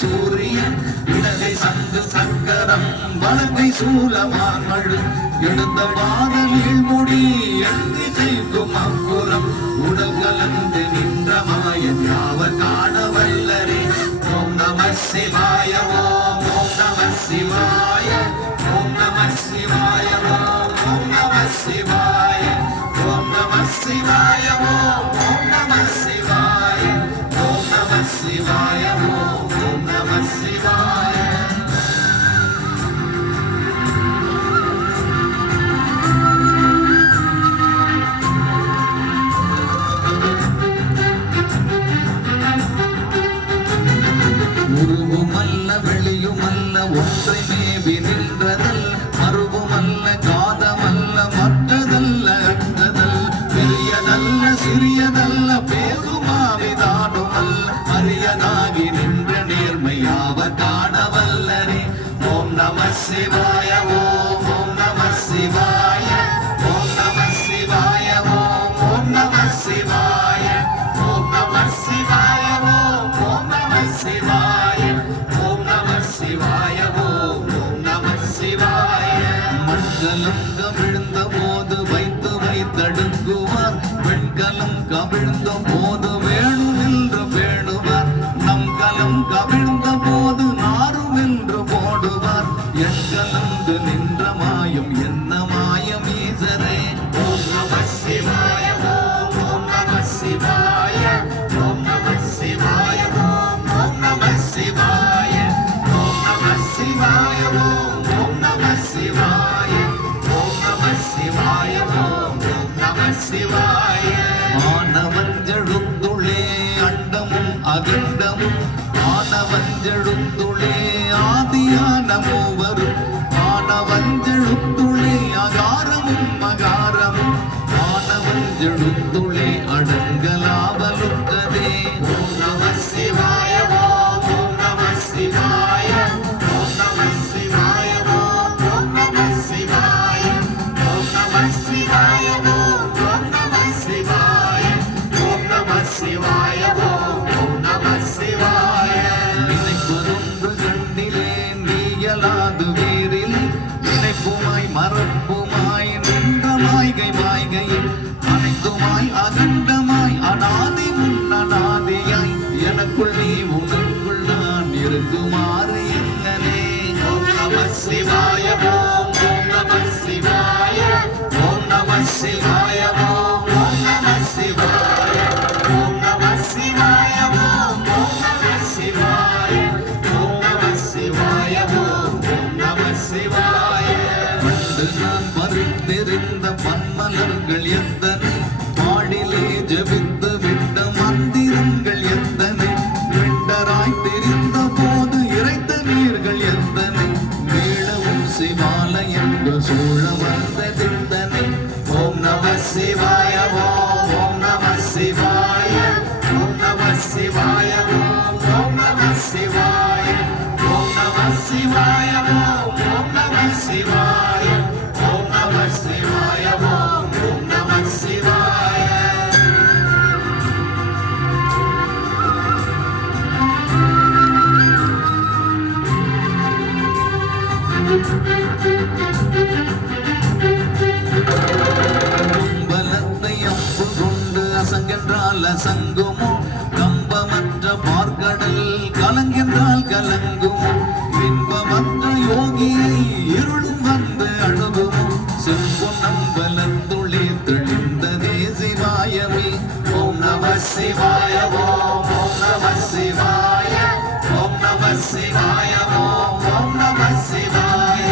சூரியன் இடகை சங்கு சக்கரம் வலங்கை சூலமாமழு எடுத்த வாத வீழ்முடி எண்ணி செய்கும் அப்புறம் உடல் கலந்து நின்ற மாயன் யாவர் காண வல்லரே. ஓம் நம சிவாய ஓம் நம சிவாய ஓம் நம சிவாய ஓம் நம சிவாய ஓம் நம சிவாய ஓம் நம சிவாய ஓம் நம சிவாய ஓம் நம சிவாய. உருவுமல்ல வெளியுமல்ல ஒன்றை மேவி நின்றதல் மறுவுமல்ல காதமல்ல மற்றதல்ல அற்றதல் பெரியதல்ல சிறியதல்ல பேசுமாவிதானுமல்ல அரியனாகி நின்ற நேர்மையாவர் காணவல்லரே. ஓம் நம சிவாய ஓம் நம சிவாய ஓம் நம சிவாய ஓம் நம சிவாய ஓம் நம சிவாய ஓம் நம சிவாய ஓம் நம சிவாய ஓம் நம சிவாய. மண்கலம் கவிழ்ந்த போது வைத்து வைத்தடுங்குவார் வெண்கலம் கவிழ்ந்த போது வேணு நின்று வேணுவார் நம் கலம் வந்து நின்ற மாயம் என்ன மாயம் ஈசரே. ஓம் நம சிவாய ஓம் ஓம் நம சிவாய ஓம் நம சிவாய ஓம் ஓம் நம சிவாய ஓம் நம சிவாய ஓம் ஓம் நம சிவாய ஓம் நம சிவாய ஓம் ஓம் நம சிவாய. ஆனவஞ்செழுந்துளே அண்டமும் அகண்டமும் ஆனவஞ்செழுந்துளே ஆதியான மூவரும் ஆனவஞ்செழுந்துளே அகாரமும் மகாரமும் ஆனவஞ்செழுந்துளே அடங்கலாவலுக்கதே. ஓம் நம சிவாய ஓம் ஓம் நம சிவாய ஓம் நம சிவாய ஓம் ஓம் நம சிவாய ஓம் நம சிவாய ஓம் ஓம் நம சிவாய ஓம் நம சிவாய ஓம் ஓம் நம சிவாய. நினைப்பதொன்று கண்ணிலே நீயலாது வேறில் நினைப்புமாய் மறப்புமாய் நின்ற மாய்கை மாய்கையில் அனைத்துமாய் அகண்டமாய் அநாதி முன்னநாதியாய் எனக்குள் நீ உனக்குள் நான் இருக்குமாறு எங்கனே. ஓம் நம சிவாய ஓம் ஓம் நம சிவாய ஓம் நம சிவாய ஓம் ஓம் நம சிவாய ஓம் நம சிவாய ஓம் ஓம் நம சிவாய ஓம் நம சிவாய ஓம் ஓம் நம சிவாய. வந்து நான் மறுத்தெறிந்த பன்மலர்கள் எத்தனை பாடிலே ஜபித்து விட்ட மந்திரங்கள் எத்தனை விண்டராய் தெரிந்த போது இறைத்த நீர்கள் எத்தனை மீளவும் சிவாலயங்கள் சூழ வந்ததெத்தனை. ஓம் நம சிவாய ஓம் ஓம் நம சிவாய ஓம் நம சிவாய ஓம் ஓம் நம சிவாய ஓம் நம சிவாய ஓம் ஓம் நம சிவாய ஓம் நம சிவாய ஓம் ஓம் நம சிவாய. பலத்தை அம்பு கொண்டு அசங்கென்றால் அசங்குமோ கம்பமற்ற பார்க்கடல் கலங்கென்றால் கலங்குமோ இன்பமற்ற யோகியை இருளும் வந்து அணுகுமோ செம்பொன்னம்பலத்துளே தெளிந்ததே சிவாயமே. ஓம் நம சிவாய ஓம் ஓம் நம சிவாய ஓம் நம சிவாய ஓம் ஓம் நம சிவாய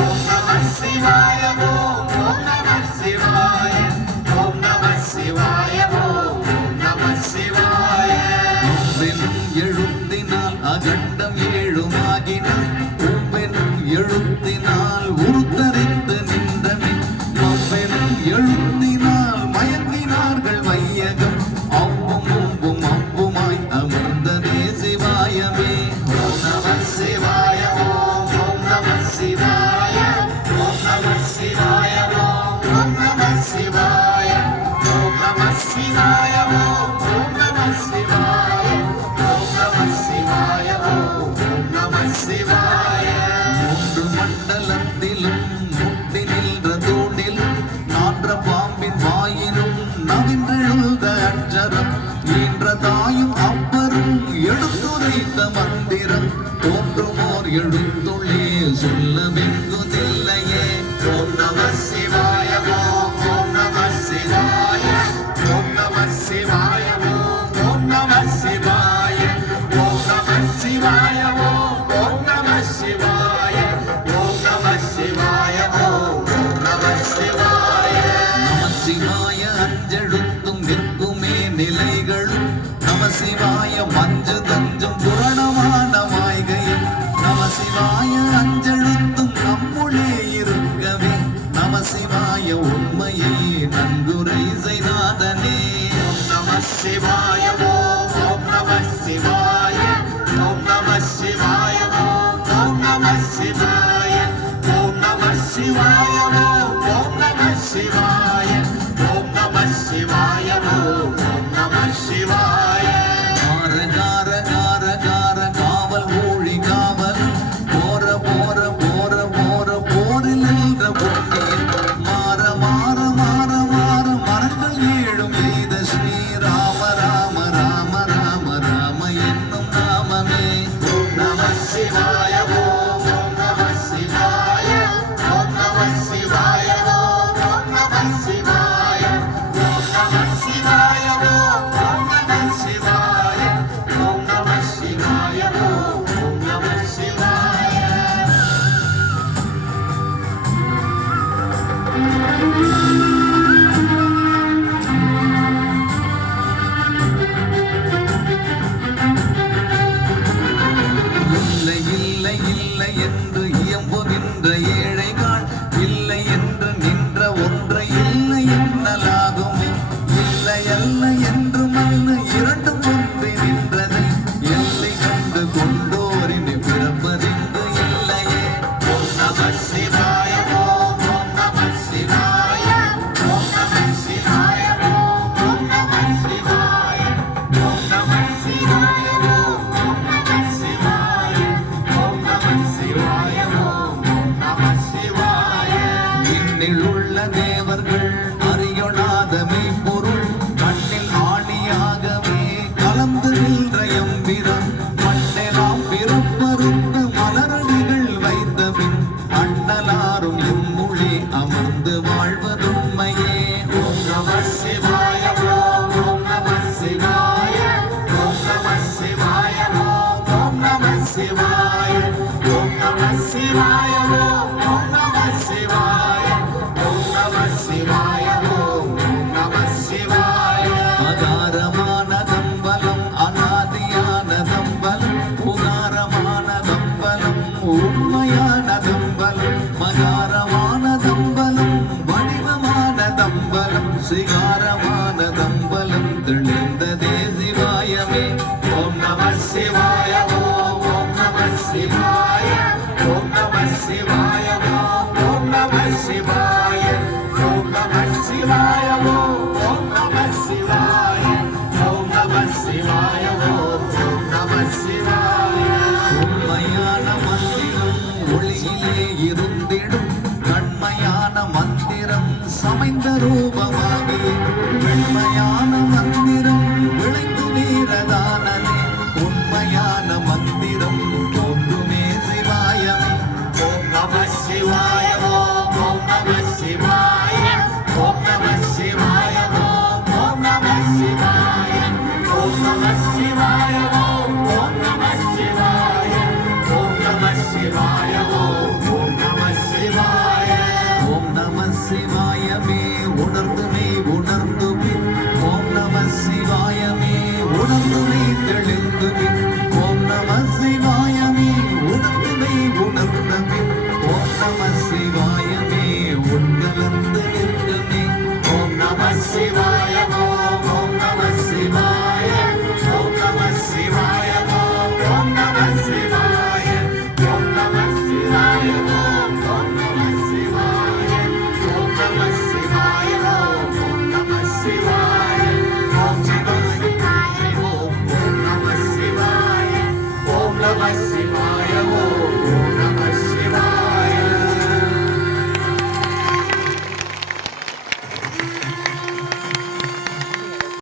ஓம் நம சிவாய ஓம் ஓம் நம சிவாய ஓம் நம சிவாய ஓம் ஓம் நம சிவாய. ஒவ்வெனும் எழுத்தினால் அகண்டம் ஏழுமாகினாய் ஒவ்வெனும் எழுத்தினால் உருத்தரித்து நின்றனை ஒவ்வெனும் எழுத்தினால் மயங்கினார்கள் வையகம் அவ்வும் ஒவ்வும் அவ்வுமாய் அமர்ந்ததே சிவாயமே. ஓம் நம சிவாய ஓம் ஓம் நம சிவாய ஓம் நம சிவாய ஓம் ஓம் நம சிவாய ஓம் நம சிவாய ஓம் ஓம் நம சிவாய ஓம் நம சிவாய ஓம் ஓம் நம சிவாய. மூன்று மண்டலத்திலும் முட்டி நின்ற தூணிலும் நான்ற பாம்பின் வாயிலும் நவின்றெழுந்த அட்சரம் ஈன்ற தாயும் அப்பரும் எடுத்துரைத்த மந்திரம் தோன்றுமோர் எழுத்துள்ளே சொல்ல வெங்குதில்லையே. ஓம் நம சிவாய ஓம் ஓம் நம சிவாய ஓம் நம சிவாய ஓம் ஓம் நம சிவாய ஓம் நம சிவாய ஓம் ஓம் நம சிவாய ஓம் நம சிவாய ஓம் ஓம் நம சிவாய. நமசிவாய அஞ்செழுத்தும் நிற்குமே நிலைகளும் நமசிவாய மஞ்சு தஞ்சும் புரணமான மாய்கையும் நமசிவாய அஞ்செழுத்தும் நம்முளே இருக்கவே நமசிவாய உண்மையை நன்குரை செய்தாதனே. ஓம் நம சிவாய ஓம் ஓம் நம சிவாய ஓம் நம சிவாய ஓம் ஓம் நம சிவாய ஓம் நம சிவாய ஓம் ஓம் நம சிவாய ஓம் நம சிவாய ஓம் ஓம் நம சிவாய. கார கார கார கார காவல் ஊழி காவல் போர போர போர போர போரில் நின்ற பொன்னியில் மாற மாற மாற மாற மரங்கள் ஏழும் எய்த ஸ்ரீராம ராம ராம ராம ராம என்னும் நாமமே. ஓம் நம சிவாய ஓம் ஓம் நம சிவாய இல்லை இல்லை இல்லை என்று இயம்புகின்ற ஏழைகாள் இல்லை என்று நின்ற ஒன்றை இல்லை என்னலாகும் இல்லை அல்ல என்று மண்ணு இரண்டும் ஒன்று நின்றது எல்லை கண்டு கொண்டோரின் பிறப்பதிந்து இல்லையே ஓம் நம சிவாய ஓம் ஓம் நம சிவாய ஓம் நம சிவாய ஓம் நம சிவாய ஓம் நம சிவாய ஓம் நம சிவாய ஓம் நம சிவாய ஓம் நம சிவாய விண்ணில் உள்ள தேவர்கள் அறியொணாத மெய்ப்பொருள் கண்ணில் ஆணியாகவே கலந்து நின்ற எம்பிரம் மண்ணெலாம் பிறப்பறுத்து மலரடிகள் வைத்த பின் அண்ணலாரும் எம்முழி அமர்ந்து வாழ்வதுண்மையே ஓம் நம சிவாய ஓம் நம சிவாய ஓம் நம சிவாய ஓம் நம சிவாய ஓம் நம சிவாய ஓம் நம சிவாய ஓம் நம சிவாய ஓம் நம சிவாய அகாரமான தம்பலம் அநாதியான தம்பலம் உகாரமான தம்பலம் உண்மையான தம்பலம் மகாரமான தம்பலம் வடிவமான தம்பலம் சிகாரமான தம்பலம் தெளிந்ததே சிவாயமே ஓம் நம சிவாய ஓம் நம சிவாய ஓம் நம சிவாய ஓம் நம சிவாய ஓம் நம சிவாய ஓம் நம சிவாய ஓம் நம சிவாய ஓம் நம சிவாய உண்மையான மந்திரம் ஒளியிலே இருந்திடும் கண்மையான மந்திரம் சமைந்த ரூபமாகி வெண்மையான மந்திரம் விளைந்து நீரதானே உண்மையான மந்திரம் தோன்றுமே சிவாயமே ஓம் நம சிவாய ஓம் நம சிவாய ஓம் நம சிவாய ஓம் நம சிவாய ஓம் நம சிவாய ஓம் நம சிவாய ஓம் நம சிவாய ஓம் நம சிவாய ஓம் நம சிவாயமே உணர்ந்துமே உணர்ந்துமே ஓம் நம சிவாயமே உணர்ந்துமே தெளிந்துமே ஓம் நம சிவாயமே உணர்ந்துமே உணர்ந்தமே ஓம் நம சிவாயமே உட்கலந்து நிற்கமே ஓம் நம சிவாய